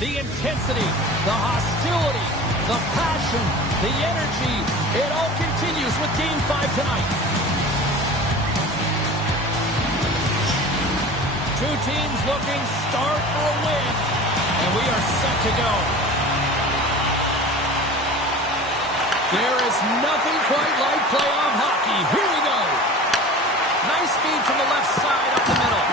The intensity, the hostility, the passion, the energy, it all continues with Game 5 tonight. Two teams looking starved for a win, and we are set to go. There is nothing quite like playoff hockey. Here we go. Nice feed from the left side up the middle.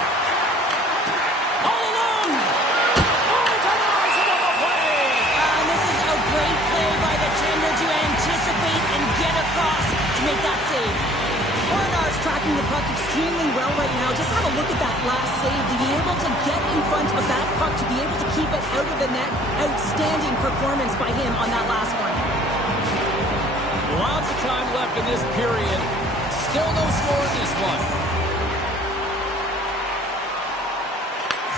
All alone. Oh, it's a nice little play. This is a great play by the tender to anticipate and get across to make that save. Ornar's tracking the puck extremely well right now. Just have a look at that last save. To be able to get in front of that puck, to be able to keep it out of the net. Outstanding performance by him on that last one. Lots of time left in this period. Still no score in this one.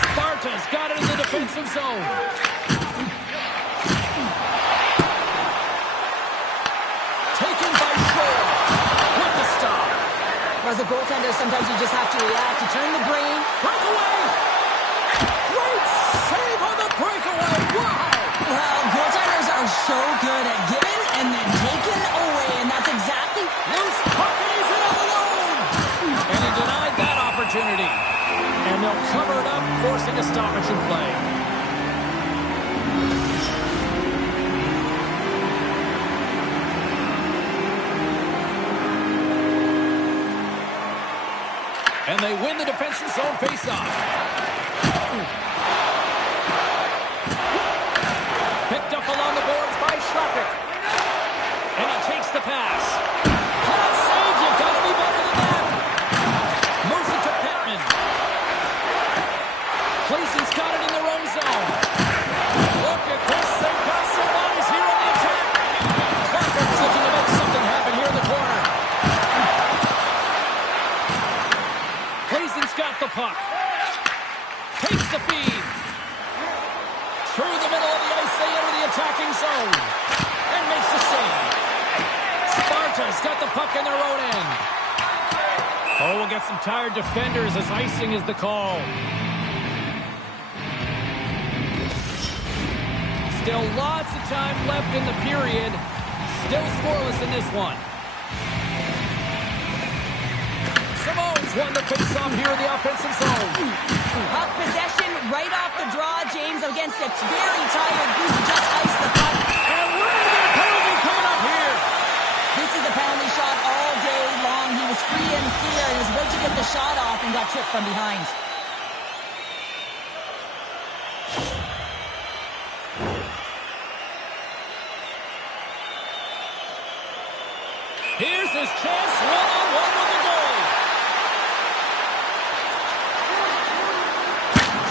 Sparta's got it in the defensive zone. Taken by Shore. With the stop. As a goaltender, sometimes you just have to react. You turn the brain. Breakaway! Great save on the breakaway! Wow! Well, goaltenders are so good at giving and then taking away, and that's exactly... Loose puck, and he's in all alone! And he denied that opportunity. And they'll cover it up, forcing a stoppage in play. And they win the defensive zone faceoff. Picked up along the boards by Schleppert. And he takes the pass. Cannot save. You've got to be better than that. Moves it to Pittman. Cleason's got it in their own zone. Look at this. They've got some bodies here on the attack. Crawford's looking to make something happen here in the corner. Cleason's got the puck. Takes the feed. Through the middle of the ice, they enter the attacking zone. And makes the save. Sparta's got the puck in their own end. Oh, we'll get some tired defenders as icing is the call. Still lots of time left in the period. Still scoreless in this one. Simone's won the faceoff here in the offensive zone. Puck possession right off the draw, James, against a very tired group. Just ice the puck. And we're going to get a penalty coming up here. This is a penalty shot all day long. He was free and clear and was about to get the shot off and got tripped from behind. Here's his chance, one-on-one with the goalie.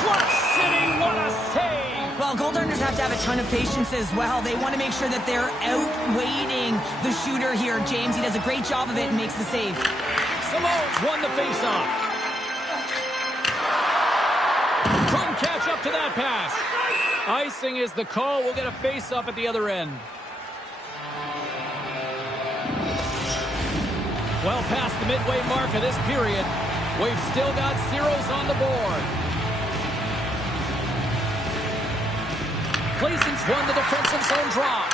Clutch City, what a save! Well, goaltenders have to have a ton of patience as well. They want to make sure that they're outweighting the shooter here. James, he does a great job of it and makes the save. Simone's won the faceoff. Couldn't catch up to that pass. Icing is the call. We'll get a face-up at the other end. Well past the midway mark of this period, we've still got zeros on the board. Cleason's won the defensive zone draw.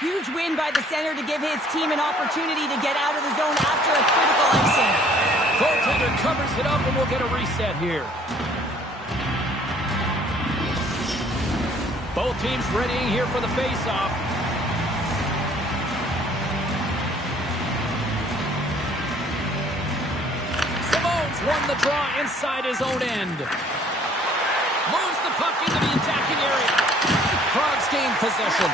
Huge win by the center to give his team an opportunity to get out of the zone after a critical icing. Goaltender covers it up and we'll get a reset here. Both teams readying here for the face-off. Won the draw inside his own end. Moves the puck into the attacking area. Krog's gained possession.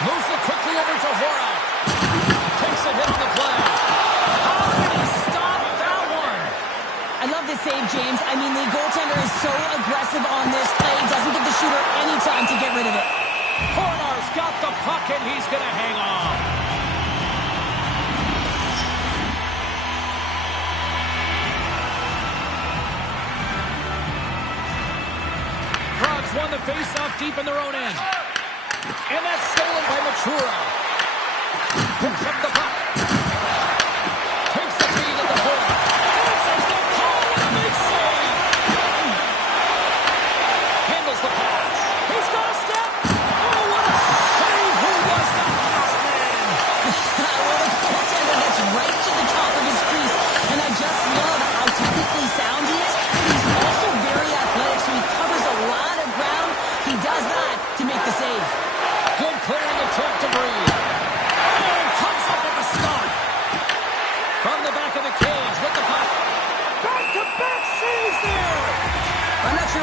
Moves it quickly over to Horak. Takes a hit on the play. How did he stop that one? I love this save, James. I mean, the goaltender is so aggressive on this play. Doesn't give the shooter any time to get rid of it. Hornar's got the puck and he's going to hang on. Won the face-off deep in their own end. And that's stolen by Matura. Picks up the puck. Takes the feed at the point. Answers the call with a big save.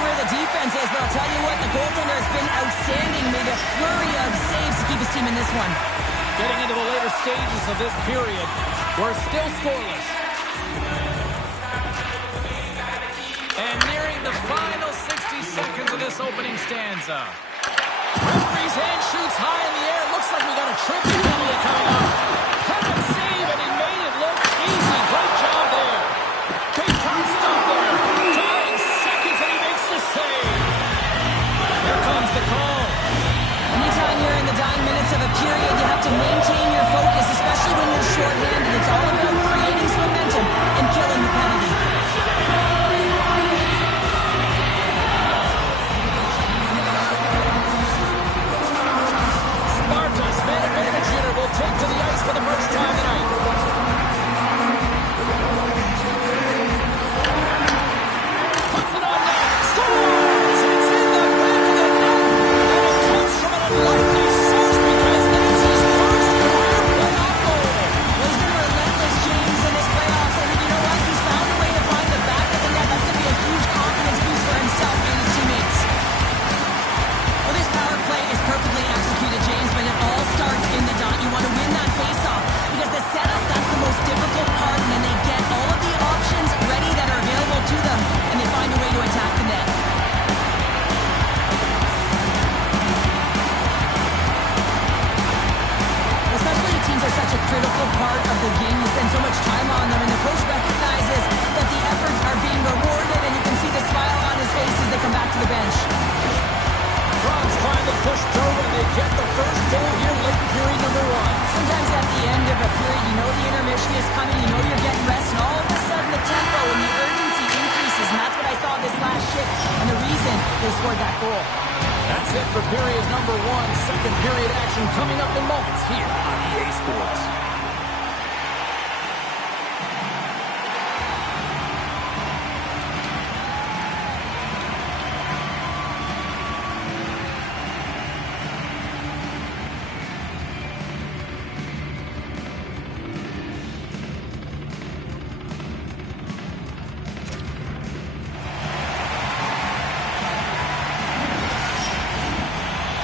where the defense is, but I'll tell you what, the goaltender has been outstanding. Made a flurry of saves to keep his team in this one. Getting into the later stages of this period, we're still scoreless. And nearing the final 60 seconds of this opening stanza. Referee's hand shoots high in the air. Looks like we got a tripping penalty coming up. Cannot save, and he made it look easy. Great job there. Big time stop there. Dying seconds, and he makes the save. Here comes the call. Anytime you're in the dying minutes of a period, you have to maintain your focus, especially when you're shorthanded. It's all about creating some momentum and killing the penalty. Sparta's man advantage unit will take to the ice for the first time tonight. Puts it on net. Scores! It's in the back of the net. And it comes from an unlikely source because that's his first career playoff goal. Well, he's been relentless, James, in this playoffs. And you know what? He's found a way to find the back of the net. That's going to be a huge confidence boost for himself and his teammates. Well, this power play is perfectly executed, James, but it all starts in the dot. You want to win that faceoff because the setup, that's the most difficult part, and then they get all of the options ready that are available to them, and they find a way to attack the net. Especially teams are such a critical part of the game. You spend so much time on them, and the coach recognizes that the efforts are being rewarded, and you can see the smile on his face as they come back to the bench. Franz trying to push through, and they get the first goal here late in period number one. Sometimes at the end of a period, you know the intermission is coming, you know you're getting rest, and all of a sudden the tempo and the urgency increases, and that's what I saw this last shift, and the reason they scored that goal. That's it for period number one. Second period action coming up in moments here on EA Sports.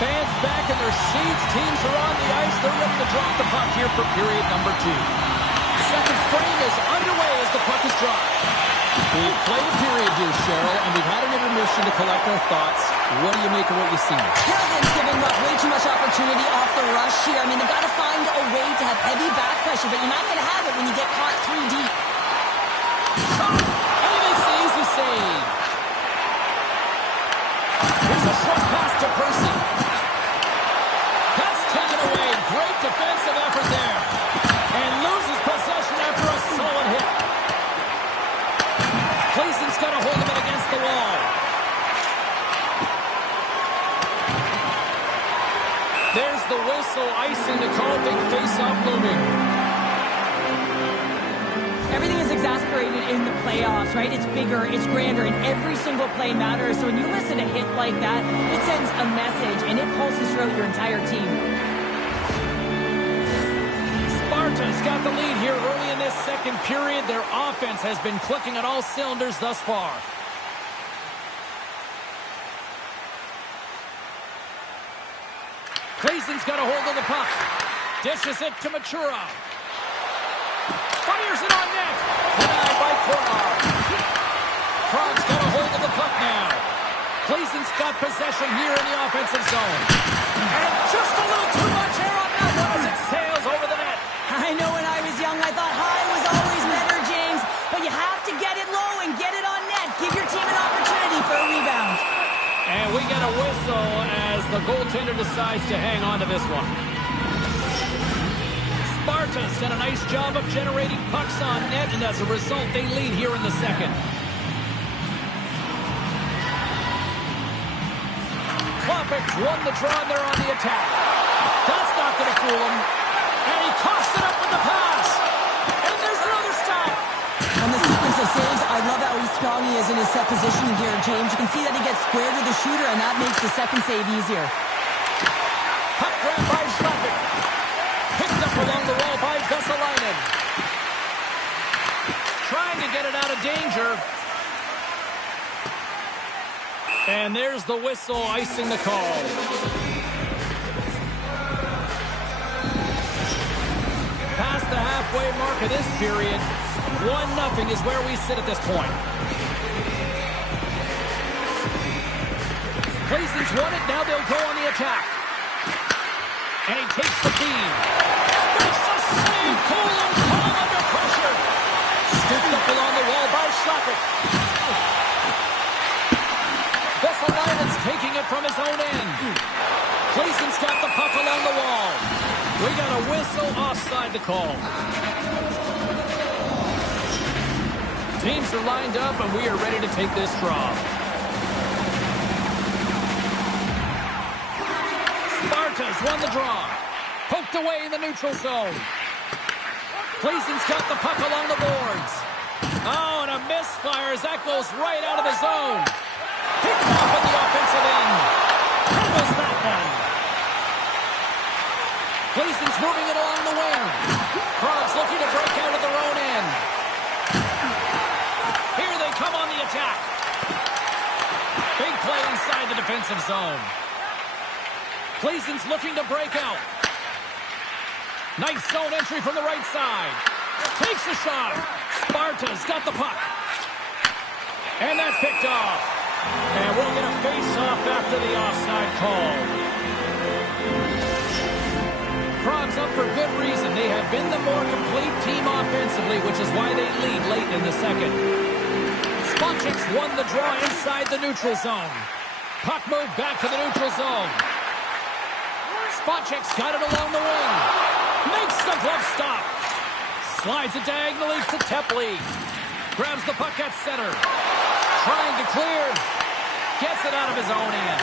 Fans back in their seats. Teams are on the ice. They're ready to drop the puck here for period number two. Second frame is underway as the puck is dropped. We've played a period here, Cheryl, and we've had an intermission to collect our thoughts. What do you make of what you've seen? Pilsen's giving up way too much opportunity off the rush here. I mean, they've got to find a way to have heavy back pressure, but you're not going to have it when you get caught 3 deep. And he makes the easy save. Here's a short pass to Percy. That's taken away. Great defensive effort there. And loses possession after a solid hit. Clayton's got a hold of it against the wall. There's the whistle, icing to call. Big face-off looming. Everything is exasperated in the playoffs, right? It's bigger, it's grander, and every single play matters. So when you listen to a hit like that, it sends a message, and it pulses throughout your entire team. Sparta's got the lead here early in this second period. Their offense has been clicking on all cylinders thus far. Clayton's got a hold of the puck. Dishes it to Matura. Fires it on net. Denied by Kolar. Krog's got a hold of the puck now. Clayton's got possession here in the offensive zone. And just a little too much air on that one as it sails over the net. I know when I was young, I thought high was always better, James. But you have to get it low and get it on net. Give your team an opportunity for a rebound. And we get a whistle as the goaltender decides to hang on to this one. Sparta's done a nice job of generating pucks on net, and as a result, they lead here in the second. Klopek's won the draw, and they're on the attack. That's not going to fool him. And he coughs it up with the pass. And there's another stop. On the sequence of saves, I love how strong he is in his set positioning here, James. You can see that he gets square to the shooter, and that makes the second save easier. Puck grab by Schlepping. Picked up along the wall by Vesalainen. Trying to get it out of danger. And there's the whistle icing the call. Past the halfway mark of this period, 1-0 is where we sit at this point. Cleason's won it, now they'll go on the attack. And he takes the feed. Makes the save, cool and calm under pressure. Scooped up along the wall by Schlappert. Vesalainen's taking it from his own end. Cleason's got the puck along the wall. We got a whistle offside to call. Teams are lined up, and we are ready to take this draw. Sparta's won the draw. Poked away in the neutral zone. Cleason's got the puck along the boards. Oh, and a misfire as that goes right out of the zone. Picked off on the offensive end. Handles that one. Cleason's moving it along the wing. Krog's looking to break out of their own end. Here they come on the attack. Big play inside the defensive zone. Cleason's looking to break out. Nice zone entry from the right side. Takes a shot. Sparta's got the puck. And that's picked off. And we'll get a face-off after the offside call. Krog's up for good reason. They have been the more complete team offensively, which is why they lead late in the second. Spacek's won the draw inside the neutral zone. Puck moved back to the neutral zone. Spacek's got it along the wing. Makes the glove stop. Slides it diagonally to Tepley. Grabs the puck at center. Trying to clear. Gets it out of his own end.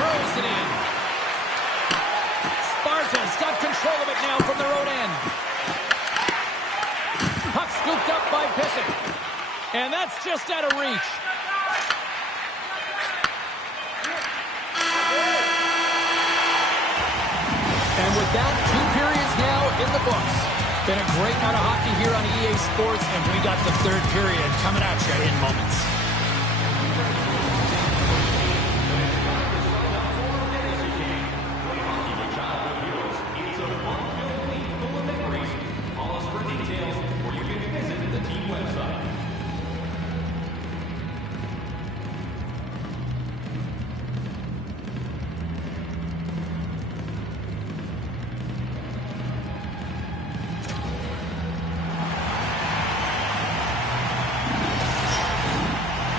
Throws it in. Sparta's got control of it now from their own end. Puck scooped up by Pissick. And that's just out of reach. And with that, 2 periods now in the books. Been a great night of hockey here on EA Sports, and we got the third period coming at you in moments.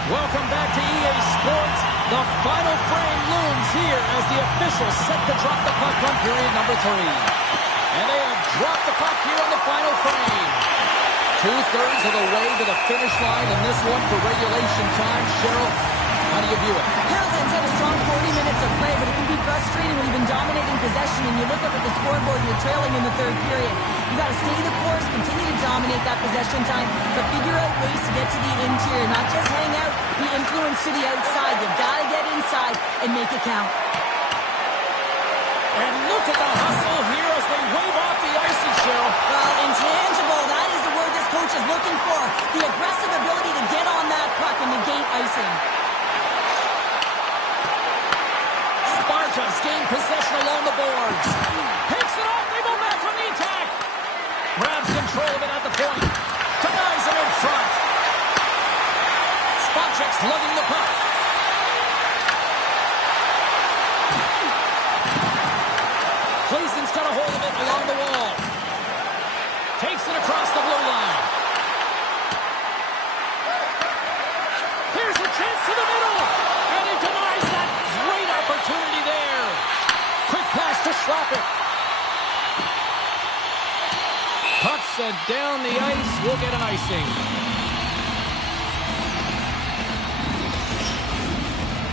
Welcome back to EA Sports. The final frame looms here as the officials set to drop the puck on period number 3. And they have dropped the puck here on the final frame. 2/3 of the way to the finish line in this one for regulation time. Cheryl, how do you view it? Harrelson's had a strong 40 minutes of play, but it can be frustrating when you've been dominating possession and you look up at the scoreboard and you're trailing in the third period. You got to stay the course, continue to dominate that possession time, but figure out ways to get to the interior, not just hang out, be influenced to the outside. You've got to get inside and make it count. And look at the hustle here as they wave off the icing, Cheryl. Well, intangible, that is the word this coach is looking for. The aggressive ability to get on that puck and negate icing. Sparta's gained possession along the boards. Picks it off, they go back on the attack. Grabs control of it at the point. Denies it in front. Spacek's lugging the puck. Cleason's got a hold of it along the wall. Takes it across the blue line. Here's a chance to the middle. And he denies that great opportunity there. Quick pass to Schlappert. Puck's down the ice. We'll get an icing.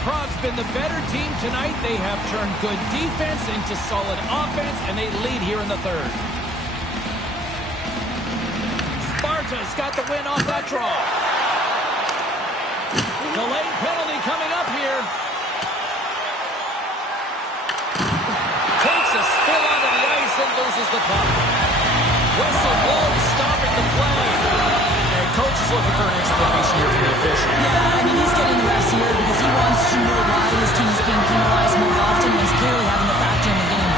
Krog's been the better team tonight. They have turned good defense into solid offense, and they lead here in the third. Sparta's got the win off that draw. Delayed penalty coming up here. Takes a spill onto the ice and loses the puck. Whistle blows, stopping the play. And coach is looking for an explanation here from the official. Yeah, I mean, he's getting the refs here because he wants to know why his team is being penalized more often, and he's clearly having a factor in the game.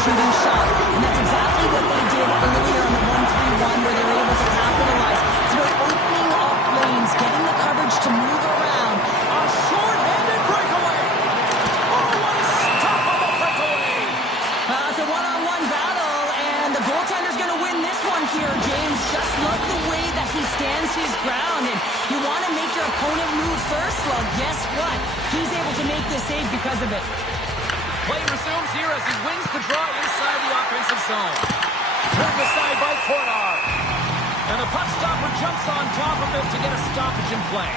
Shooting shot, and that's exactly what they did earlier on the 1-3-1 where they were able to capitalize. It's about opening up lanes, getting the coverage to move around. A short-handed breakaway. Oh, what a stop on the breakaway. It's a one-on-one battle, and the goaltender's going to win this one here, James. Just love the way that he stands his ground, and you want to make your opponent move first. Well, guess what? He's able to make this save because of it. Play resumes here as he wins the draw inside the offensive zone. Turned aside by Cornar. And the puck stopper jumps on top of it to get a stoppage in play.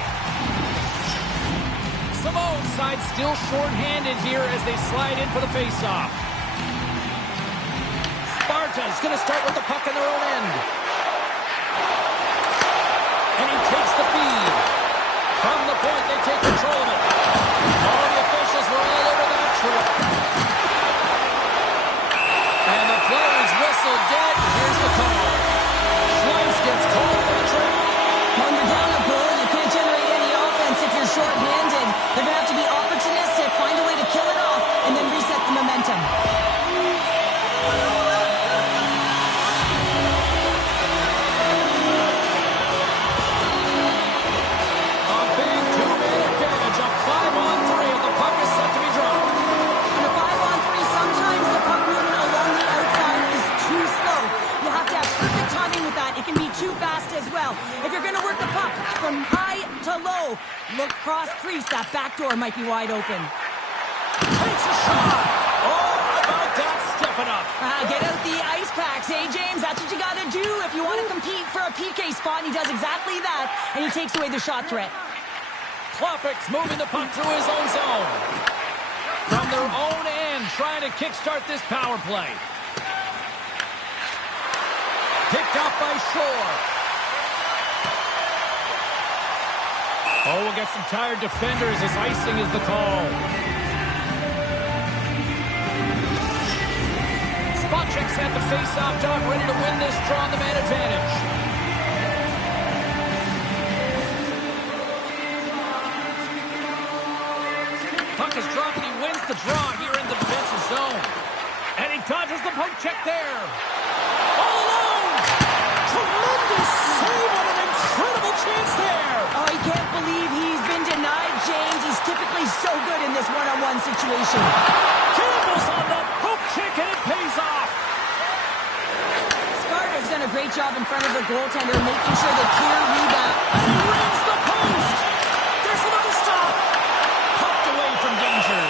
Simone's side still short-handed here as they slide in for the face-off. Sparta's going to start with the puck in their own end. And he takes the feed. From the point, they take control of it. All the officials were all over that trip. And the play is whistled dead. Here's the call. Schleiss gets called for the trip. When you're down a goal, you can't generate any offense if you're short-handed. They're going to have to be opportunistic, find a way to kill it off, and then reset the momentum. A big two-man advantage. A 5-on-3 as the puck is set to be dropped. On a 5-on-3, sometimes the puck movement along the outside is too slow. You have to have perfect timing with that. It can be too fast as well. If you're going to work the puck from high to low, look cross crease. That back door might be wide open. Takes a shot. Oh, how about that stepping up? Get out the ice packs, hey, James? That's what you got to do if you want to compete for a PK spot. And he does exactly that, and he takes away the shot threat. Klopek's moving the puck through his own zone. From their own end, trying to kickstart this power play. Picked up by Shore. Oh, we'll get some tired defenders as icing is the call. Spacek's had the face-off dog ready to win this draw on the man advantage. Puck is dropped and he wins the draw here in the defensive zone. And he dodges the poke check there. All alone! Tremendous save! What an incredible chance there! Oh, I can't believe he's been denied, James. He's typically so good in this one-on-one situation. Campbell's on the poke check and it pays off. Sparta's done a great job in front of their goaltender, making sure they clear rebound. And he rings the post! There's another stop! Pucked away from danger.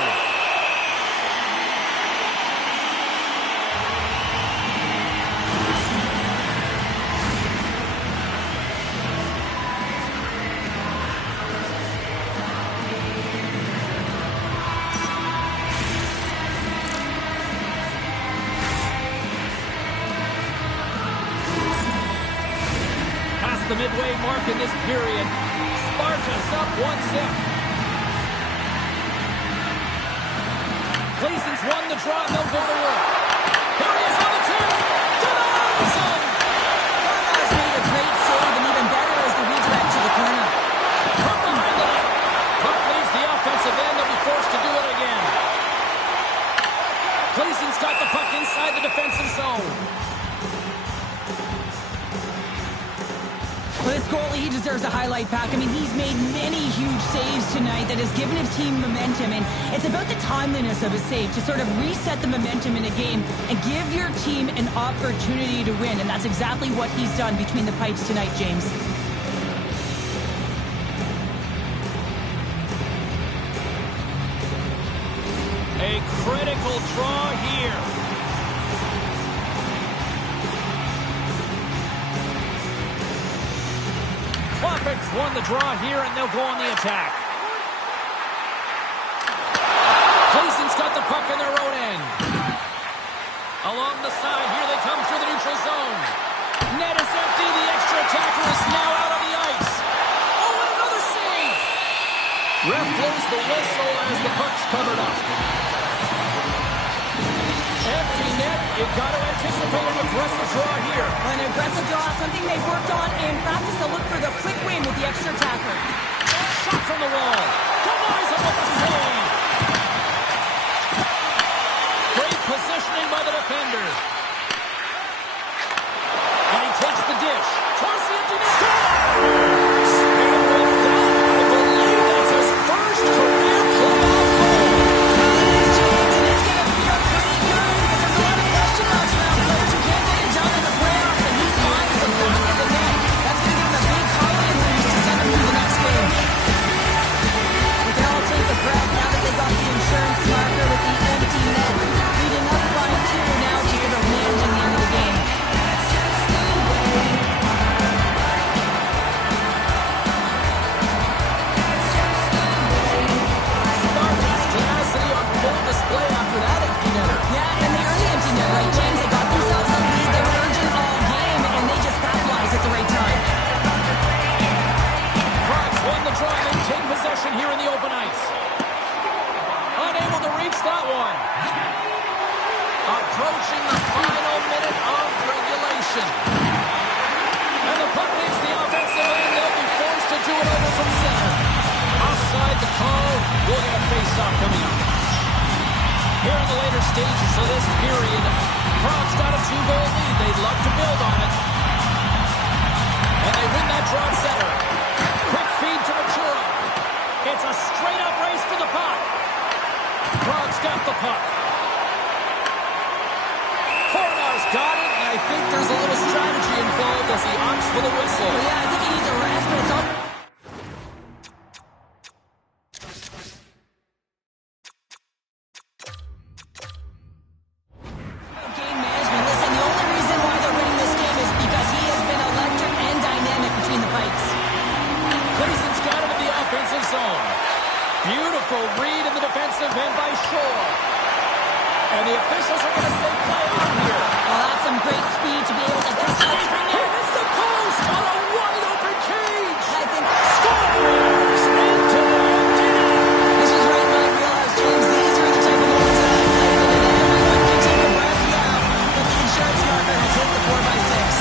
The midway mark in this period. Sparta's up 1-0. Gleason's won the draw, and they'll go to work. Here he is on the tip. Denies him. Cornar's made a great save, and even better is the redirect to the corner. From behind the net. Puck leaves the offensive end. They'll be forced to do it again. Gleason's got the puck inside the defensive zone. Well, this goalie, he deserves a highlight pack. I mean, he's made many huge saves tonight that has given his team momentum, and it's about the timeliness of a save to sort of reset the momentum in a game and give your team an opportunity to win, and that's exactly what he's done between the pipes tonight, James. A critical draw here. Klopek's won the draw here, and they'll go on the attack. Gleason's got the puck in their own end. Along the side, here they come through the neutral zone. Net is empty. The extra attacker is now out on the ice. Oh, and another save. Ref blows the whistle as the puck's covered up. Empty net. You've got to anticipate an aggressive draw here. An aggressive draw, something they've worked on in practice to look for the quick win with the extra attacker. Shot from the wall. Denies him with the save. Great positioning by the defender. And he takes the dish. Towards the empty net. Scores! And with that, I believe that's his first career playoff goal. It is, James, and it's going to feel pretty good because there's a lot of question marks around players who can't get it done in the playoffs, and he finds the back of the net. That's going to give him a big confidence boost to send him through the next game. We can all take a breath now that they got the insurance marker with the empty net. Leading up by 2 now, just about managing the end of the game. Spartans' tenacity on full display after that empty netter. Yeah, and they earned the empty net, right, James? They got themselves a lead. They were urgent all game, and they just capitalized at the right time. Crocs won the draw and they take possession here in the open ice. Unable to reach that one. Approaching the final minute of regulation. And the puck makes the offensive end. They'll be forced to do it over from center. Offside the call. We'll get a face-off coming up. Here in the later stages of this period, Crocs got a 2-goal lead. They'd love to build on it. And they win that draw at center. Quick feed to Machura. It's a straight-up race to the puck. Crocs got the puck. Fornar's got it, and I think there's a little strategy involved as he opts for the whistle. Well, yeah, I think he needs a rest, but it's all... Game management. Listen, the only reason why they're winning this game is because he has been electric and dynamic between the pipes. Clayton's got it in the offensive zone. Beautiful read in the defensive end by Shore. And the officials are going to say play on here. Well, that's some great speed to be able to get to the He hits the post on a wide-open cage. I think Scores into the empty net. this was right in my wheelhouse, James. These are the type of moments that I played in, and everyone can take a breath now that the insurance marker has hit the 4x6.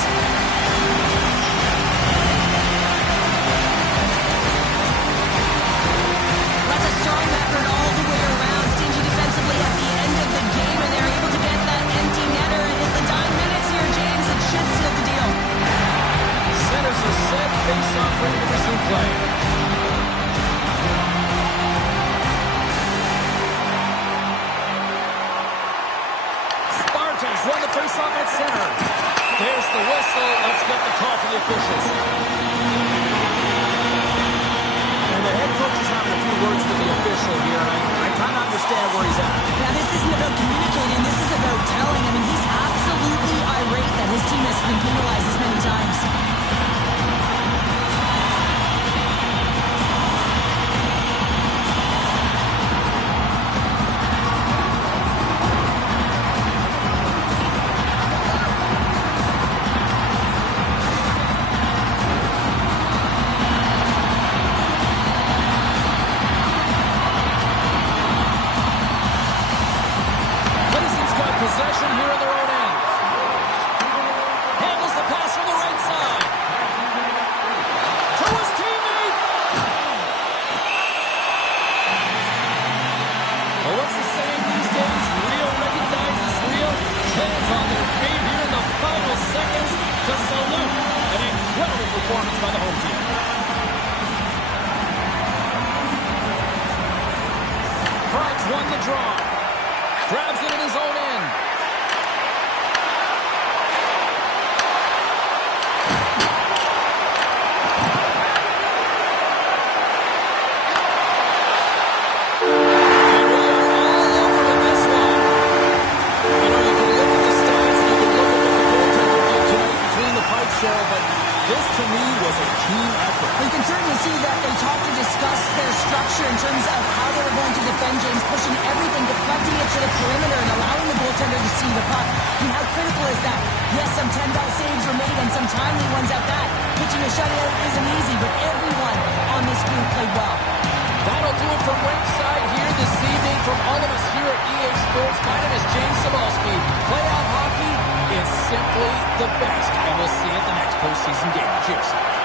That's a strong effort all the way around. Stingy defensively at the end of the game, and they're able to get that empty netter. And it's the dying minutes here, James. It should seal the deal. Centers are set, face-off ready to resume play. Spartans run the face-off at center. There's the whistle. Let's get the call from the officials. And the head coach is having a few words with the official here, and I kind of understand where he's at. Now, this isn't about communicating. This is about telling. I mean, he's absolutely irate that his team has been penalized this many times. Clayton's got possession here in their own end. Handles the pass from the right side. goal, but this, to me, was a team effort. You can certainly see that they talked and discussed their structure in terms of how they were going to defend James, pushing everything, deflecting it to the perimeter, and allowing the goaltender to see the puck. I mean, how critical is that? Yes, some 10-ball saves were made and some timely ones at that. Pitching a shutout isn't easy, but everyone on this group played well. That'll do it from ringside here this evening. From all of us here at EA Sports, my name is James Cebulski. Playoff hockey is simply the best, and we'll see you at the next postseason game. Cheers.